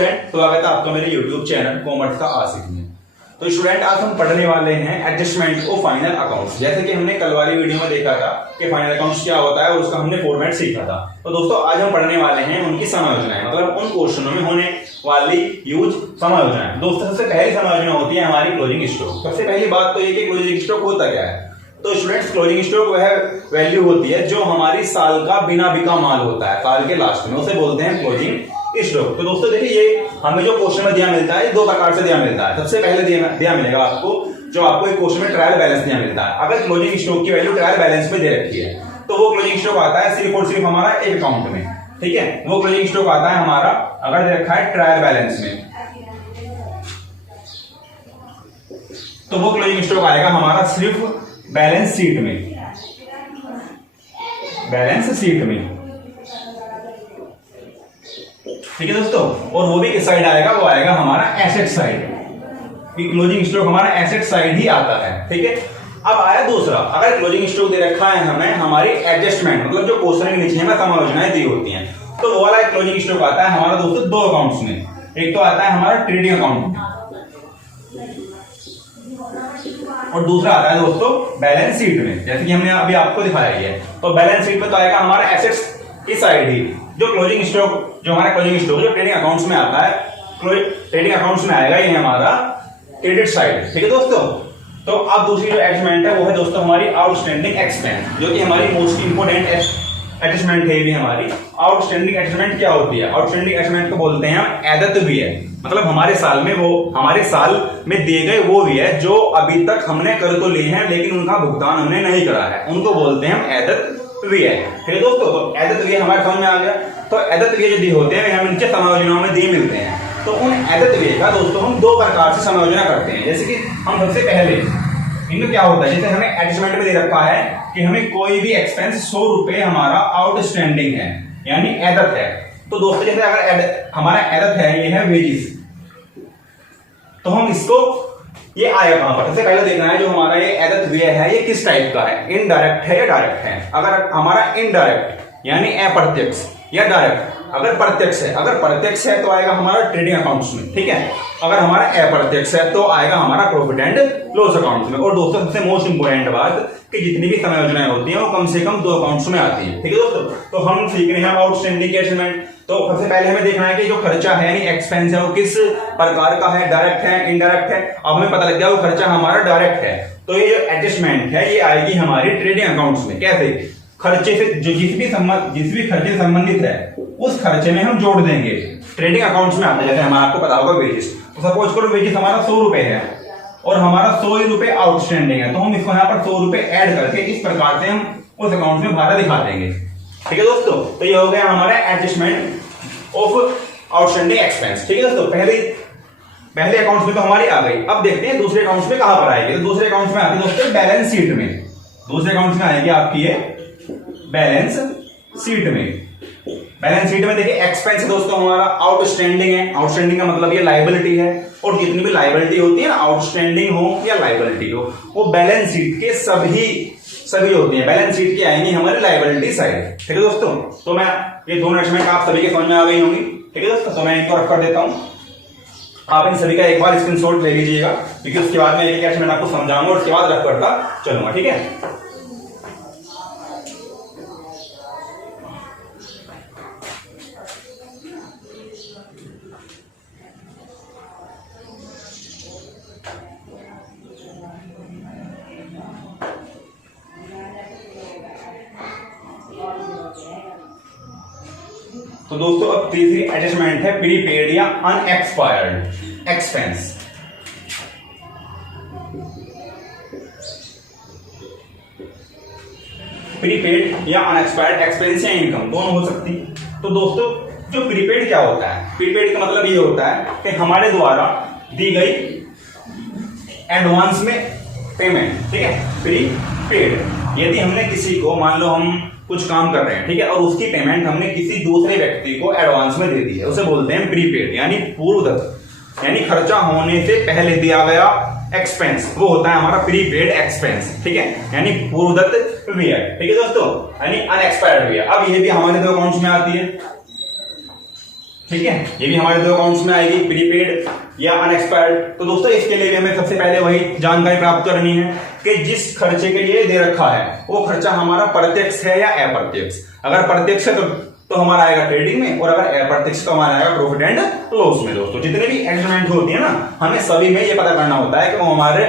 Student, स्वागत है आपका मेरे YouTube चैनल कॉमर्स का आशिक में। तो स्टूडेंट, आज हम पढ़ने वाले हैं एडजस्टमेंट ऑफ फाइनल अकाउंट्स। जैसे कि हमने कल वाली वीडियो में देखा था कि फाइनल अकाउंट्स क्या होता है और उसका हमने फॉर्मेट सीखा था। तो दोस्तों, आज हम पढ़ने वाले हैं उनकी समायोजनाएं, मतलब उन क्वेश्चनों में होने वाली यूज समायोजनाएं। दोस्तों, सबसे पहली समायोजना होती है हमारी क्लोजिंग स्टॉक। सबसे पहली बात तो ये कि क्लोजिंग स्टॉक होता क्या है। तो स्टूडेंट्स, क्लोजिंग स्टॉक वह वैल्यू होती है जो हमारी साल का बिना बिका माल होता है साल के लास्ट में, उसे बोलते हैं क्लोजिंग स्टॉक। तो दोस्तों देखिए, ये हमें जो क्वेश्चन में दिया मिलता है दो प्रकार से दिया मिलता है। सबसे पहले दिया मिलेगा आपको जो आपको एक क्वेश्चन में ट्रायल बैलेंस दिया मिलता है। अगर क्लोजिंग स्टॉक की वैल्यू ट्रायल बैलेंस में दे रखी है तो वो क्लोजिंग स्टॉक आता है सिर्फ और सिर्फ हमारा एक अकाउंट में। ठीक है, वो क्लोजिंग स्टॉक आता है हमारा अगर दे रखा है ट्रायल बैलेंस में, तो वो क्लोजिंग स्टॉक आएगा हमारा सिर्फ बैलेंस शीट में, बैलेंस शीट में। ठीक है दोस्तों, और वो भी किस साइड आएगा, वो आएगा हमारा एसेट साइड। क्लोजिंग स्टॉक हमारा एसेट साइड ही आता है। ठीक है, अब आया दूसरा, अगर क्लोजिंग स्टॉक दे रखा है हमें हमारी एडजस्टमेंट, मतलब जो क्वेश्चन के नीचे हमें समायोजनाएं दी होती हैं, तो वो वाला क्लोजिंग स्टॉक आता है हमारा दोस्तों दो अकाउंट्स में। एक तो आता है हमारा ट्रेडिंग अकाउंट में और दूसरा आता है दोस्तों बैलेंस शीट में, जैसे कि हमने अभी आपको दिखाया है। तो बैलेंस शीट में तो आएगा हमारा एसेट्स की साइड ही, जो क्लोजिंग स्टॉक जो हमारा क्लोजिंग स्टॉक जो ट्रेडिंग अकाउंट्स में आता है, ट्रेडिंग अकाउंट्स में आएगा ये हमारा क्रेडिट साइड। ठीक है दोस्तों, तो अब दूसरी जो एडजस्टमेंट है वो है दोस्तों हमारी आउटस्टैंडिंग एक्सपेंस, जो कि हमारी मोस्ट इंपोर्टेंट एडजस्टमेंट है भी हमारी। आउटस्टैंडिंग एडजस्टमेंट क्या होती है? आउटस्टैंडिंग एडजस्टमेंट को बोलते हैं हम एदत व्यय, मतलब हमारे साल में दिए गए वो व्यय जो अभी तक हमने कर तो लिए हैं लेकिन उनका भुगतान हमने नहीं करा है, उनको बोलते हैं हम एदत व्यय। ठीक है दोस्तों, तो एदत व्यय हमारे समझ में आ गया। तो एदत व्यय जो दिए होते हैं हम नीचे समायोजनाओं में दिए मिलते हैं। तो उन एदत व्यय का दोस्तों हम दो प्रकार से समायोजना करते हैं। जैसे कि हम सबसे पहले इनमें क्या होता है, जैसे हमें एडजस्टमेंट में दे रखा है कि हमें कोई भी एक्सपेंस 100 रुपए हमारा आउटस्टैंडिंग है, यानी एदत है। तो दोस्तों जैसे अगर हमारा एदत है, ये है वेजिस, तो हम इसको ये आएगा कहां पर, सबसे पहले देखना है जो हमारा ये एदत व्यय है ये किस टाइप का है, इनडायरेक्ट है या डायरेक्ट है। अगर हमारा इनडायरेक्ट यानी अप्रत्यक्ष या डायरेक्ट, अगर प्रत्यक्ष है तो आएगा हमारा ट्रेडिंग अकाउंट्स में। ठीक है, अगर हमारा अप्रत्यक्ष है तो आएगा हमारा प्रॉफिट एंड लॉस अकाउंट्स में। और दोस्तों सबसे मोस्ट इंपोर्टेंट बात कि जितनी भी समायोजनाएं होती हैं वो कम से कम दो अकाउंट्स में आती है। ठीक है दोस्तों, तो हम सीख रहे हैं आउटस्टैंडिंग एडजस्टमेंट। तो सबसे पहले हमें देखना है कि जो खर्चा है यानी एक्सपेंस है वो किस प्रकार का है, डायरेक्ट है इनडायरेक्ट है। अब हमें पता लग गया वो खर्चा हमारा डायरेक्ट है, तो ये जो एडजस्टमेंट है ये आएगी हमारी ट्रेडिंग अकाउंट्स में। कैसे? खर्चे से जो जिस भी खर्चे से संबंधित है उस खर्चे में हम जोड़ देंगे, ट्रेडिंग अकाउंट्स में आता है। जैसे हमारा आपको पता होगा वेजेस, तो सपोज करो वेजेस हमारा 100 रुपए है और हमारा 100 ही रुपए आउटस्टैंडिंग है, तो हम इसको यहाँ पर 100 रुपए ऐड करके इस प्रकार से हम उस अकाउंट में भाड़ा दिखा देंगे। ठीक है दोस्तों, तो ये हो गया हमारा एडजस्टमेंट ऑफ आउटस्टैंडिंग एक्सपेंस। ठीक है दोस्तों, पहले अकाउंट्स में तो हमारी आ गई। अब देखते हैं दूसरे अकाउंट्स में कहां पर आएगी। तो दूसरे अकाउंट्स में आती है दोस्तों बैलेंस शीट में। दूसरे अकाउंट्स में आएगी आपकी ये बैलेंस शीट में। बैलेंस शीट में देखिए एक्सपेंस दोस्तों हमारा आउटस्टैंडिंग है। आउटस्टैंडिंग का मतलब ये लायबिलिटी है, और जितनी भी लायबिलिटी होती है ना, आउटस्टैंडिंग हो या लायबिलिटी हो, वो बैलेंस शीट के सभी होती है। बैलेंस शीट की आएंगी हमारी लायबिलिटी साइड। ठीक है दोस्तों, तो मैं ये दोनों एडजस्टमेंट आप सभी के समझ में आ गई होंगी। ठीक है दोस्तों, तो मैं इनको रख कर देता हूं, आप इन सभी का एक बार स्क्रीनशॉट ले लीजिएगा, क्योंकि उसके बाद में एक एडजस्टमेंट आपको समझाऊंगा और उसके बाद रख करता चलूंगा। ठीक है, तो दोस्तों अब तीसरी एडजस्टमेंट है प्रीपेड या अनएक्सपायर्ड एक्सपेंस। प्रीपेड या अनएक्सपायर्ड एक्सपेंस या इनकम दोनों हो सकती। तो दोस्तों जो प्रीपेड क्या होता है, प्रीपेड का मतलब ये होता है कि हमारे द्वारा दी गई एडवांस में पेमेंट। ठीक है, प्रीपेड यदि हमने किसी को, मान लो हम कुछ काम कर रहे हैं, ठीक है, और उसकी पेमेंट हमने किसी दूसरे व्यक्ति को एडवांस में दे दी है, उसे बोलते हैं प्रीपेड, यानी पूर्वदत्त, यानी खर्चा होने से पहले दिया गया एक्सपेंस, वो होता है हमारा प्रीपेड एक्सपेंस। ठीक है, यानी पूर्वदत्त व्यय। ठीक है दोस्तों, यानी अनएक्सपायर्ड व्यय। अब ये भी हमारे दो अकाउंट्स में आती है। ठीक है, ये भी हमारे दो अकाउंट्स में आएगी, प्रीपेड या अनएक्सपायर्ड। तो दोस्तों इसके लिए भी हमें सबसे पहले वही जानकारी प्राप्त करनी है कि जिस खर्चे के लिए दे रखा है वो खर्चा हमारा प्रत्यक्ष है या अप्रत्यक्ष। अगर प्रत्यक्ष है तो हमारा आएगा ट्रेडिंग में, और अगर अप्रत्यक्ष तो हमारा आएगा प्रॉफिट एंड लॉस में। दोस्तों जितने भी एडजस्टमेंट होती है ना, हमें सभी में ये पता करना होता है कि वो हमारे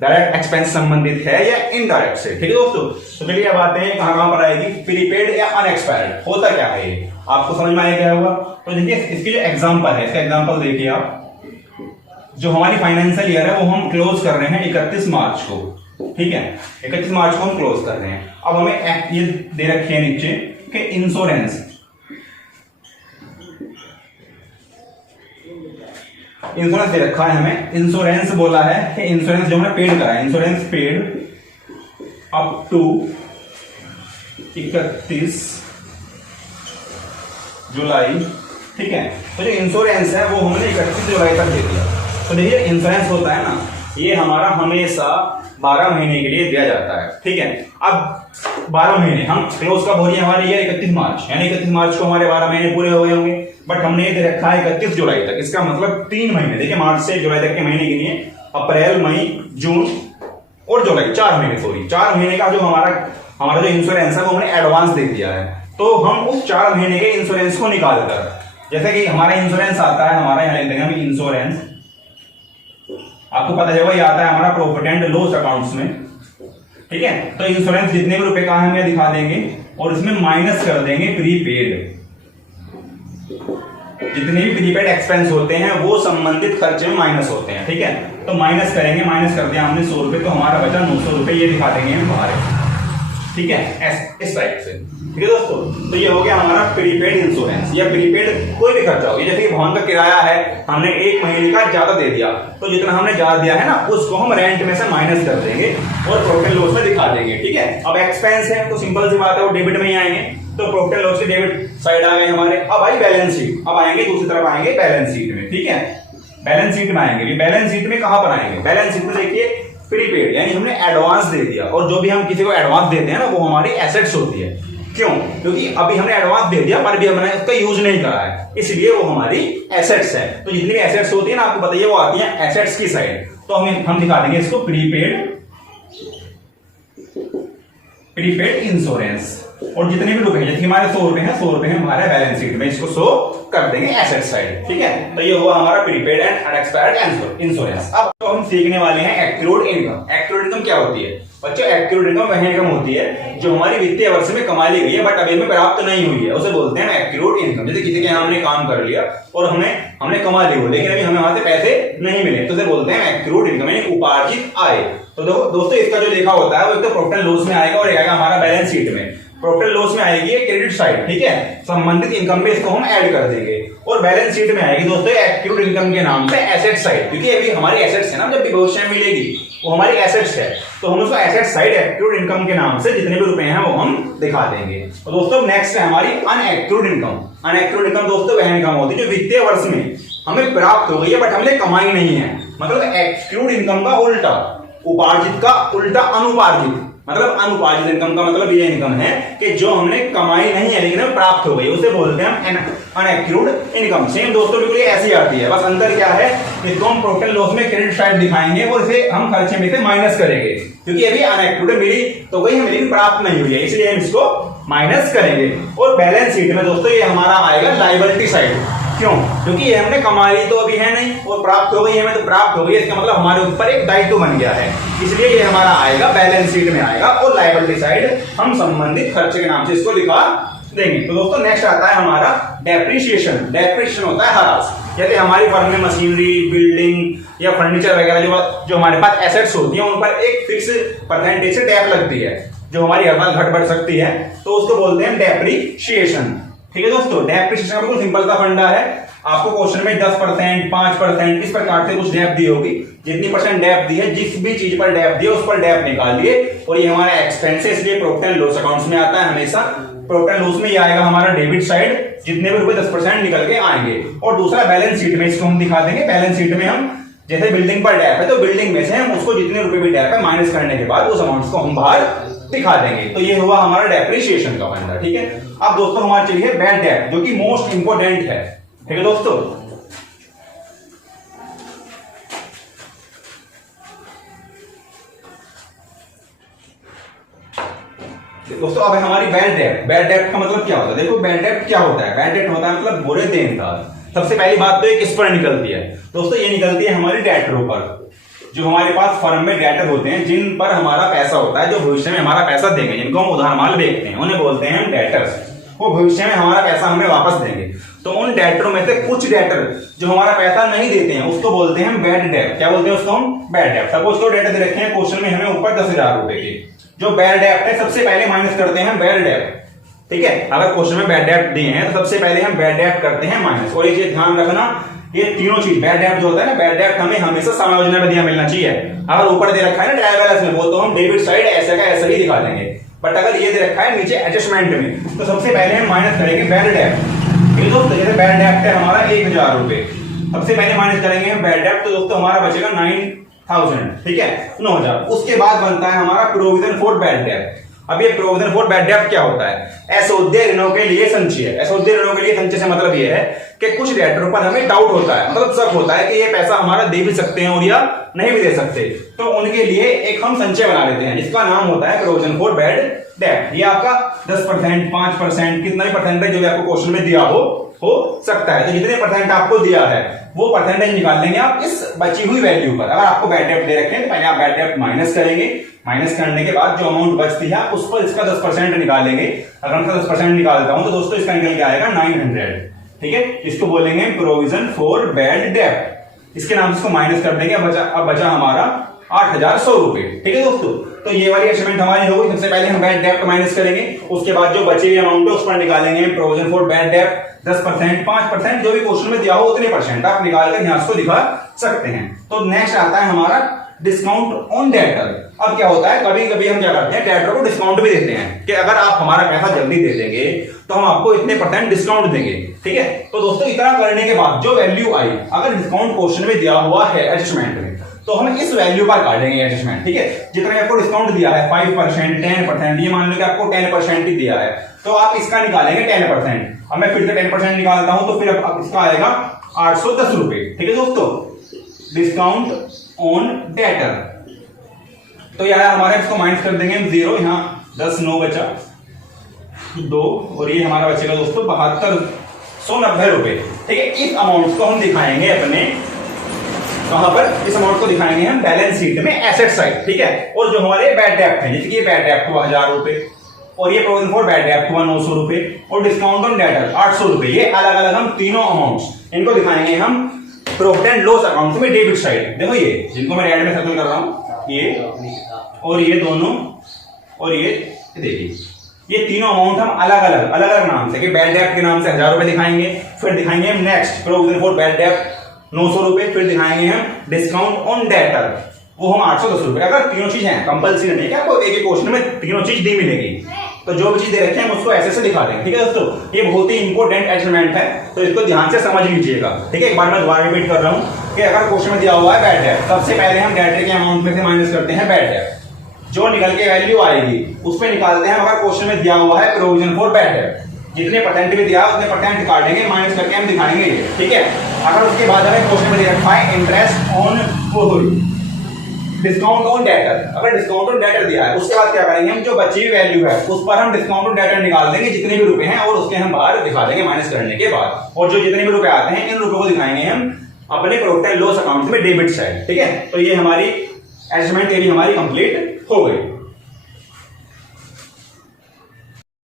डायरेक्ट एक्सपेंस संबंधित है या इनडायरेक्ट से। ठीक है दोस्तों, तो चलिए अब आते हैं कहां पर आएगी, प्रीपेड या अनएक्सपायर्ड होता क्या है ये, आपको समझ में आया क्या होगा। तो देखिए इसकी जो एग्जांपल है, इसका एग्जांपल देखिए आप, जो हमारी फाइनेंशियल ईयर है वो हम क्लोज कर रहे हैं 31 मार्च को। ठीक है, 31 मार्च को हम क्लोज कर रहे हैं। अब हमें ये दे रखी है नीचे कि इंश्योरेंस दे रखा है हमें, इंश्योरेंस बोला है कि इंश्योरेंस जो हमने पेड करा है, इंश्योरेंस पेड अप टू 31 जुलाई। ठीक है, तो जो इंश्योरेंस है वो हमने 31 जुलाई तक दे दिया। तो देखिए इंश्योरेंस होता है ना, ये हमारा हमेशा 12 महीने के लिए दिया जाता है। ठीक है, अब 12 महीने हम क्लोज कब हो रही है हमारी ये 31 मार्च, यानी 31 मार्च को हमारे 12 महीने पूरे हो गए होंगे। बट हमने ये दे रखा है 31 जुलाई तक, इसका मतलब 3 महीने, देखिए मार्च से जुलाई तक के महीने गिनिए, अप्रैल मई जून और जुलाई, 4 महीने, सॉरी 4 महीने का जो हमारा जो इंश्योरेंस है वो हमने एडवांस दे दिया है। तो हम उस 4 महीने के इंश्योरेंस को निकाल कर, जैसे कि हमारा इंश्योरेंस आता है, हमारा यहाँ लिख देंगे हम इंश्योरेंस, आपको पता है वही आता है हमारा प्रॉफिट एंड लॉस अकाउंट्स में। ठीक है, तो इंश्योरेंस जितने भी रुपए का हम यह दिखा देंगे और इसमें माइनस कर देंगे प्रीपेड, जितने भी प्रीपेड एक्सपेंस होते हैं वो संबंधित खर्चे में माइनस होते हैं। ठीक है, तो माइनस करेंगे, माइनस कर दिया हमने 100 रुपए, तो हमारा बचा 900 रुपए, ये दिखा देंगे हम बाहर। ठीक है, इस टाइप से। ठीक है दोस्तों, तो ये हो गया हमारा प्रीपेड इंश्योरेंस या प्रीपेड कोई भी खर्चा हो, जैसे कि भवन का किराया है, हमने 1 महीने का ज्यादा दे दिया, तो जितना हमने ज्यादा दिया है ना उसको हम रेंट में से माइनस कर देंगे और प्रॉफिट एंड लॉस में दिखा देंगे। ठीक है, अब एक्सपेंस है तो सिंपल सी बात है वो डेबिट में ही आएंगे, तो प्रॉफिट एंड लॉस के डेबिट साइड आ गए हमारे। अब आई बैलेंस शीट, अब आएंगे दूसरी तरफ आएंगे बैलेंस शीट में। ठीक है, बैलेंस शीट में आएंगे, बैलेंस शीट में कहां पर आएंगे, बैलेंस शीट में देखिए प्रीपेड यानी हमने एडवांस दे दिया, और जो भी हम किसी को एडवांस देते हैं ना वो हमारी एसेट्स होती है। क्यों? क्योंकि अभी हमने एडवांस दे दिया पर भी हमने उसका यूज नहीं करा है, इसलिए वो हमारी एसेट्स है। तो जितनी भी एसेट्स होती है ना आपको बताइए वो आती है एसेट्स की साइड, तो हम दिखा देंगे इसको प्रीपेड इंश्योरेंस। और जितने भी रुपए हैं, जैसे हमारे 100 रुपए हैं, 100 रुपए हैं हमारे बैलेंस शीट में, इसको शो कर देंगे एसेट साइड। ठीक है, तो ये हुआ हमारा प्रीपेड एंड अनएक्सपायर्ड इंश्योरेंस। अब तो हम सीखने वाले हैं एक्रूड इनकम। एक्रूड इनकम क्या होती है बच्चों? एक्रूड इनकम वह इनकम होती है जो हमारी वित्तीय वर्ष में कमा ली गई है बट अभी हमें प्राप्त नहीं हुई है, उसे बोलते हैं एक्रूड इनकम। जैसे किसी के यहाँ हमने काम कर लिया और हमने कमा ली हो, लेकिन अभी हमें वहां से पैसे नहीं मिले, तो उसे बोलते हैं एक्रूड इनकम यानी उपार्जित आय। तो देखो दोस्तों, इसका जो लिखा होता है वो एक तो प्रॉफिट एंड लॉस में आएगा और एक आएगा हमारा बैलेंस शीट में। प्रॉफिट एंड लॉस में आएगी क्रेडिट साइड, ठीक है, संबंधित इनकम में इसको हम ऐड कर देंगे, और बैलेंस शीट में आएगी दोस्तों एक्रूड इनकम के नाम से एसेट साइड, क्योंकि अभी हमारी एसेट्स है ना, जब भविष्य में मिलेगी वो हमारी एसेट्स है, तो हम उसको एसेट साइड एक्रूड इनकम के नाम से जितने भी रुपए हैं वो हम दिखा देंगे। तो दोस्तों नेक्स्ट है हमारी अनएक्रूड इनकम। अनएक्रूड इनकम दोस्तों वह इनकम होती है जो वित्तीय वर्ष में हमें प्राप्त हो गई है बट हमने कमाई नहीं है, मतलब एक्रूड इनकम का उल्टा, उपार्जित का उल्टा अनुपार्जित, मतलब अनुपार्जित इनकम का मतलब ये इनकम है कि जो हमने कमाई नहीं है लेकिन हमें प्राप्त हो गई, उसे बोलते हैं हम अनएक्रूड इनकम। सेम दोस्तों बिल्कुल ऐसी आती है, बस अंतर क्या है, इसको हम प्रॉफिट एंड लॉस में क्रेडिट साइड दिखाएंगे और इसे हम खर्चे में से माइनस करेंगे, क्योंकि अभी अनएक्रूड मिली तो वही हमें लेकिन प्राप्त नहीं हुई है, इसलिए हम इसको माइनस करेंगे। और बैलेंस शीट में दोस्तों ये हमारा आएगा लायबिलिटी साइड। क्यों? क्योंकि ये हमने कमाई तो अभी है नहीं और प्राप्त हो गई हमें, तो प्राप्त हो गई इसका मतलब हमारे ऊपर एक दायित्व बन गया है, इसलिए ये हमारा आएगा बैलेंस शीट में आएगा, और लायबिलिटी साइड हम संबंधित खर्चे के नाम से इसको लिखा देंगे। तो दोस्तों नेक्स्ट आता है हमारा डेप्रिसिएशन। डेप्रिसिएशन होता है ह्रास, जैसे हमारी फर्म में मशीनरी, बिल्डिंग या फर्नीचर वगैरह जो हमारे पास एसेट्स होती है उन पर एक फिक्स परसेंटेज से टैप लगती है, जो हमारी हर बार घट बढ़ सकती है, तो उसको बोलते हैं डेप्रिसिएशन। ठीक है दोस्तों, डेप्रिसिएशन बिल्कुल सिंपल सा फंडा है, आपको क्वेश्चन में 10%, 5% इस प्रकार से कुछ डेप दी होगी, जितनी परसेंट डेप दी है, जिस भी चीज पर डेप दी है उस पर डेप निकालिए, और ये हमारा एक्सपेंस है, इसलिए प्रॉफिट एंड लॉस अकाउंट्स में आता है हमेशा। प्रॉफिट एंड लॉस में ये आएगा हमारा डेबिट साइड, जितने भी रुपए 10% निकल के आएंगे, और दूसरा बैलेंस शीट में इसको हम दिखा देंगे। बैलेंस शीट में हम जैसे बिल्डिंग पर डेप है तो बिल्डिंग में से हम उसको जितने रुपए भी डेप है माइनस करने के बाद उस अमाउंट को हम बाहर दिखा देंगे। तो ये हुआ हमारा डेप्रिसिएशन का फंडा। ठीक है, अब दोस्तों हमारे चलिए बैड डेट, जो कि मोस्ट इंपोर्टेंट है। ठीक है दोस्तों। दोस्तों अब हमारी बैड डेब्ट। बैड डेब्ट का मतलब क्या होता है? देखो बैड डेब्ट क्या होता है? बैड डेब्ट होता है मतलब बुरे देनदार। सबसे पहली बात तो ये किस पर निकलती है दोस्तों? ये निकलती है हमारे डेटरों पर। जो हमारे पास फर्म में डेटर होते हैं, जिन पर हमारा पैसा होता है, जो भविष्य में हमारा पैसा देंगे, जिनको हम उधार माल बेचते हैं, उन्हें बोलते हैं हम डेटर्स। वो भविष्य में हमारा पैसा हमें वापस देंगे। तो उन डेटरों में से कुछ डेटर जो हमारा पैसा नहीं देते हैं, उसको बोलते हैं हम बैड डेब्ट। क्या बोलते हैं उसको हम? बैड डेब्ट। सपोज को डेटर दे रखे हैं क्वेश्चन में हमें ऊपर 10,000 रुपए के, जो बैड डेब्ट है सबसे पहले माइनस करते हैं बैड डेब्ट। ठीक है, अगर क्वेश्चन में बैड डेब्ट दिए हैं तो सबसे पहले हम बैड डेब्ट करते हैं माइनस। और ये ध्यान रखना, ये तीनों चीज बैड डेब्ट जो होता है ना, बैड डेब्ट हमें हमेशा समायोजन में दिया मिलना चाहिए। अगर ऊपर दे रखा है ना ट्रायल बैलेंस में, वो तो हम डेबिट साइड ऐसे का ऐसा ही दिखा देंगे। बट अगर ये दे रखा है नीचे एडजस्टमेंट में, तो सबसे पहले हम माइनस करेंगे बैड डेब्ट। ये दोस्तों जैसे बैड डेब्ट है हमारा 1,000 रुपए, सबसे पहले माइनस करेंगे हम बैड डेब्ट, तो दोस्तों हमारा बचेगा 9,000। ठीक है, 9,000। उसके बाद बनता है हमारा प्रोविजन फॉर बैड डेब्ट। अब ये प्रोविजन फॉर बैड डेब्ट क्या होता है? असोध्य ऋणों के लिए संचय। असोध्य ऋणों के लिए संचय से मतलब ये है कि कुछ डेटरों पर हमें डाउट होता है, मतलब शक होता है कि ये पैसा हमारा दे भी सकते हैं और या नहीं भी दे सकते, तो उनके लिए एक हम संचय बना लेते हैं जिसका नाम होता है प्रोविजन फॉर बैड डेब्ट। ये आपका 10%, 5%, कितना भी परसेंटेज जो भी आपको क्वेश्चन में दिया हो सकता है। तो जितने परसेंट आपको दिया है वो परसेंटेज निकाल लेंगे आप इस बची हुई वैल्यू पर। अगर आपको बैड डेब्ट दे रखे हैं तो पहले आप बैड डेब्ट माइनस करेंगे। माइनस करने के बाद जो अमाउंट बचती है उस पर इसका 10% निकालेंगे। अगर मैं 10% निकालता हूं तो दोस्तों इसका निकल के आएगा 900। ठीक है, इसको बोलेंगे प्रोविजन फॉर बैड डेब्ट। इसके नाम से इसको माइनस कर देंगे। अब बचा हमारा 8,100 रुपए। ठीक है दोस्तों, तो ये वाली अचीवमेंट हमारी हो गई। सबसे पहले हम बैड डेब्ट माइनस करेंगे, उसके बाद जो बचे हुए अमाउंट है उस पर निकालेंगे प्रोविजन फॉर बैड डेब्ट। 10%, 5%, जो भी क्वेश्चन में दिया हो उतने परसेंट आप निकालकर यहां से दिखा सकते हैं। तो नेक्स्ट आता है हमारा डिस्काउंट ऑन डेटर। अब क्या होता है, कभी कभी हम क्या करते हैं, डेटर को डिस्काउंट भी देते हैं कि अगर आप हमारा पैसा जल्दी दे देंगे तो हम आपको इतने % डिस्काउंट देंगे। ठीक है, तो दोस्तों इतना करने के बाद जो वैल्यू आई, अगर डिस्काउंट क्वेश्चन में दिया हुआ है एडजस्टमेंट में, तो हम इस वैल्यू पर काटेंगे एडजस्टमेंट। ठीक है, जितना आपको डिस्काउंट दिया है 5%, 10%, ये मान लो कि आपको 10% ही दिया है, तो आप इसका निकालेंगे 10%। अब मैं फिर से 10% निकालता हूं तो फिर अब इसका आएगा 810 रुपए। ठीक है दोस्तों, डिस्काउंट ऑन डेटर। तो यह हमारा, इसको माइनस कर देंगे हम 0, यहां 10, 9 बचा 2, और ये हमारा बचेगा दोस्तों 7290 रुपए। ठीक है, इस अमाउंट को हम दिखाएंगे अपने कहां पर? इस अमाउंट को दिखाएंगे हम बैलेंस शीट में एसेट साइड। ठीक है, और जो हमारे बैड डेब्ट है, जैसे कि बैड डेब्ट हुआ 1000 रुपए, और ये प्रोविजन फॉर बैड डेब्ट हुआ 900 रुपए, और डिस्काउंट ऑन डेटर 800 रुपए, ये अलग अलग हम तीनों अमाउंट्स इनको दिखाएंगे हम प्रॉफिट एंड लॉस अकाउंट में डेबिट साइड। देखो ये जिनको मैं रेड में सर्कल कर रहा हूं, ये और ये दोनों, और ये देखिए, ये तीनों अमाउंट हम अलग अलग नाम से, कि बैड डेब्ट के नाम से 1000 रुपए दिखाएंगे, फिर दिखाएंगे हम नेक्स्ट प्रोविजन फॉर बैड डेब्ट 900 रुपए, फिर दिखाएंगे हम डिस्काउंट ऑन डेटर, वो हम 810 रुपए। अगर तीनों चीज है, कंपलसरी नहीं है आपको एक एक क्वेश्चन में तीनों चीज दी मिलेगी, तो जो भी चीज दे रखे हैं हम उसको ऐसे से दिखा देंगे। ठीक है दोस्तों, ये बहुत ही इंपॉर्टेंट एडजस्टमेंट है, तो इसको ध्यान से समझ लीजिएगा। ठीक है, एक बार मैं दोबारा रिपीट कर रहा हूं कि अगर क्वेश्चन में दिया हुआ है बैड डेब्ट, सबसे पहले हम डेटर के अमाउंट में से माइनस करते हैं बैड डेब्ट, जो निकल के वैल्यू आएगी उस पे निकालते हैं। अगर क्वेश्चन में दिया हुआ है प्रोविजन फॉर बैड डेब्ट, जितने % भी दिया उतने % काटेंगे, माइनस करके हम दिखाएंगे ये। ठीक है, अगर उसके बाद हमें क्वेश्चन में दे रखा है interest on discount on debtor, अगर डिस्काउंट ऑन डेटर दिया है उसके बाद क्या करेंगे हम, जो बची हुई वैल्यू है उस पर हम डिस्काउंट ऑन डेटर निकाल देंगे जितने भी रुपए हैं, और उसके हम बाहर दिखा देंगे माइनस करने के बाद। और जो जितने भी रुपए आते हैं इन रुपयों को दिखाएंगे हम अपने प्रॉफिट एंड लॉस अकाउंट में डेबिट साइड। ठीक है, तो ये हमारी एडजस्टमेंट भी हमारी कंप्लीट हो गई।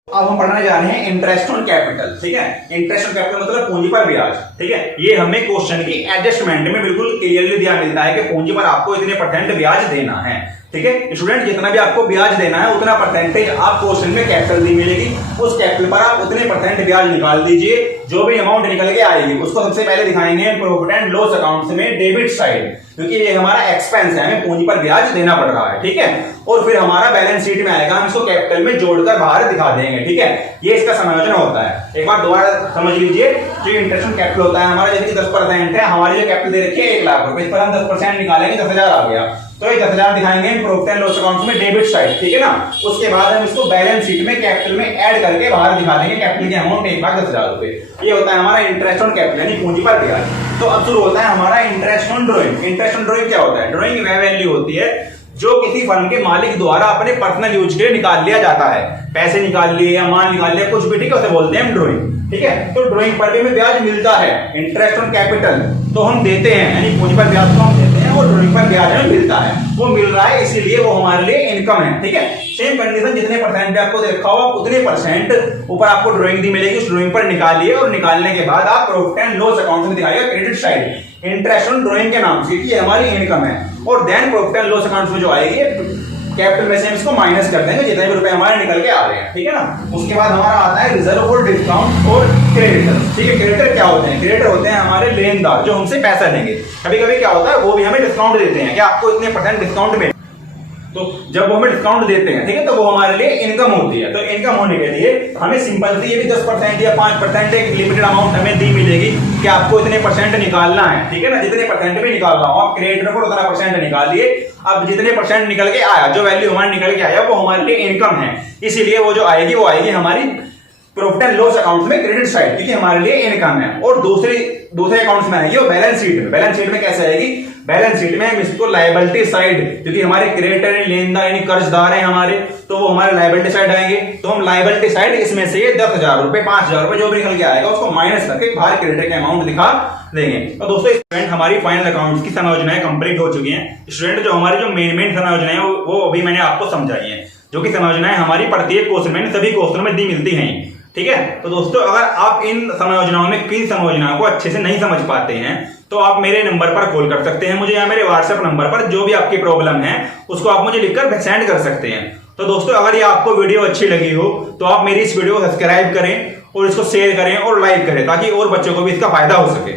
अब हम पढ़ने जा रहे हैं इंटरेस्ट ऑन कैपिटल। ठीक है, इंटरेस्ट ऑन कैपिटल मतलब पूंजी पर ब्याज। ठीक है, ये हमें क्वेश्चन की एडजस्टमेंट में बिल्कुल क्लियरली दिया मिलता है कि पूंजी पर आपको इतने % ब्याज देना है। ठीक है स्टूडेंट, जितना भी आपको ब्याज देना है उतना % आप क्वेश्चन में कैपिटल दी मिलेगी, उस कैपिटल पर आप उतने % ब्याज निकाल दीजिए। जो भी अमाउंट निकल के आएगी उसको सबसे पहले दिखाएंगे प्रॉफिट एंड लॉस अकाउंट में डेबिट साइड, क्योंकि ये हमारा एक्सपेंस है, हमें पूंजी पर ब्याज देना पड़ रहा है। ठीक है, और फिर हमारा बैलेंस शीट में आएगा, हम इसको कैपिटल में जोड़कर बाहर दिखा देंगे। ठीक है, ये इसका समायोजन होता है। एक बार दोबारा समझ लीजिए, जो इंटरेस्ट ऑन कैपिटल होता है हमारा, जैसे कि 10% है, हमारी जो कैपिटल दे रखी है 1 लाख रुपए, इस पर हम 10% निकालेंगे, 10,000 आ गया। तो ये 10,000 दिखाएंगे प्रॉफिट एंड लॉस अकाउंट में डेबिट साइड, ठीक है ना। उसके बाद हम इसको बैलेंस शीट में कैपिटल में ऐड करके बाहर दिखा देंगे कैपिटल की अमाउंट 1,10,000 रुपए। ये होता है हमारा इंटरेस्ट ऑन कैपिटल यानी पूंजी पर ब्याज। तो अब शुरू होता है हमारा interest on drawing. Interest on drawing क्या होता है? ड्रॉइंग वह वैल्यू होती है जो किसी फर्म के मालिक द्वारा अपने पर्सनल यूज के लिए निकाल लिया जाता है। पैसे निकाल लिए या माल निकाल लिया, कुछ भी, ठीक है, उसे बोलते हैं हम ड्रॉइंग, ठीक है। तो ड्रॉइंग पर भी हमें ब्याज मिलता है। इंटरेस्ट ऑन कैपिटल तो हम देते हैं यानी पूंजी पर ब्याज को हम देते हैं और ड्रॉइंग पर ब्याज हमें मिलता है। वो मिल रहा है इसीलिए वो हमारे लिए इनकम है, ठीक है। सेम कंडीशन, जितने परसेंट पे आपको देखा होगा उतने परसेंट ऊपर आपको ड्रॉइंग दी मिलेगी। उस ड्रॉइंग पर निकालिए और निकालने के बाद आप प्रॉफिट एंड लॉस अकाउंट में दिखाइएगा credit side interest on drawing के नाम से, ये हमारी इनकम है। और then profit and loss account में जो आएगी कैपिटल में से हम इसको माइनस कर देंगे जितने भी रुपए हमारे निकल के आ रहे हैं, ठीक है ना। उसके बाद हमारा आता है रिजर्व और डिस्काउंट और क्रेडिटर, ठीक है। क्रेडिटर क्या होते हैं? क्रेडिटर होते हैं हमारे लेनदार जो हमसे पैसा लेंगे। कभी कभी क्या होता है वो भी हमें डिस्काउंट देते हैं कि आपको इतने % डिस्काउंट में, तो जब वो हमें डिस्काउंट देते हैं, ठीक है, तो वो हमारे लिए इनकम होती है। तो इनकम होने के लिए हमें सिंपल सी ये भी 10% या 5% एक लिमिटेड अमाउंट हमें दी मिलेगी कि आपको इतने % निकालना है, ठीक है ना। जितने % भी निकालना हो आप क्रेडिटर को उतना % निकालिए। अब जितने % निकल के आया, जो वैल्यू हमारे निकल के आया वो हमारे लिए इनकम है, इसीलिए वो जो आएगी वो आएगी हमारी प्रॉफिट एंड लॉस अकाउंट में क्रेडिट साइड, ठीक है, हमारे लिए इनकम है। और दूसरे अकाउंट्स में आएगी वो बैलेंस शीट में। बैलेंस शीट में कैसे आएगी? बैलेंस शीट में हम इसको लायबिलिटी साइड, क्योंकि हमारे क्रेडिटर लेनदार यानी कर्जदार हैं हमारे, तो वो हमारे लायबिलिटी साइड आएंगे। तो हम लायबिलिटी साइड इसमें से 10,000 रुपए 5,000 रुपए जो भी निकल के आएगा उसको माइनस करके बाहर क्रेडिटर के अमाउंट दिखा देंगे। तो दोस्तों स्टूडेंट हमारी फाइनल अकाउंट्स की समायोजनाएं कंप्लीट हो चुकी हैं। स्टूडेंट जो हमारी जो मेन समायोजनाएं वो अभी मैंने आपको समझाई है, जो कि समायोजनाएं हमारी प्रत्येक क्वेश्चन में सभी क्वेश्चन में दी मिलती हैं, ठीक है। तो दोस्तों अगर आप इन समायोजनाओं में किसी समायोजनाओं को अच्छे से नहीं समझ पाते हैं तो आप मेरे नंबर पर कॉल कर सकते हैं मुझे, या मेरे व्हाट्सएप नंबर पर जो भी आपकी प्रॉब्लम है उसको आप मुझे लिखकर सेंड कर सकते हैं। तो दोस्तों अगर ये आपको वीडियो अच्छी लगी हो तो आप मेरी इस वीडियो को सब्सक्राइब करें और इसको शेयर करें और लाइक करें ताकि और बच्चों को भी इसका फायदा हो सके।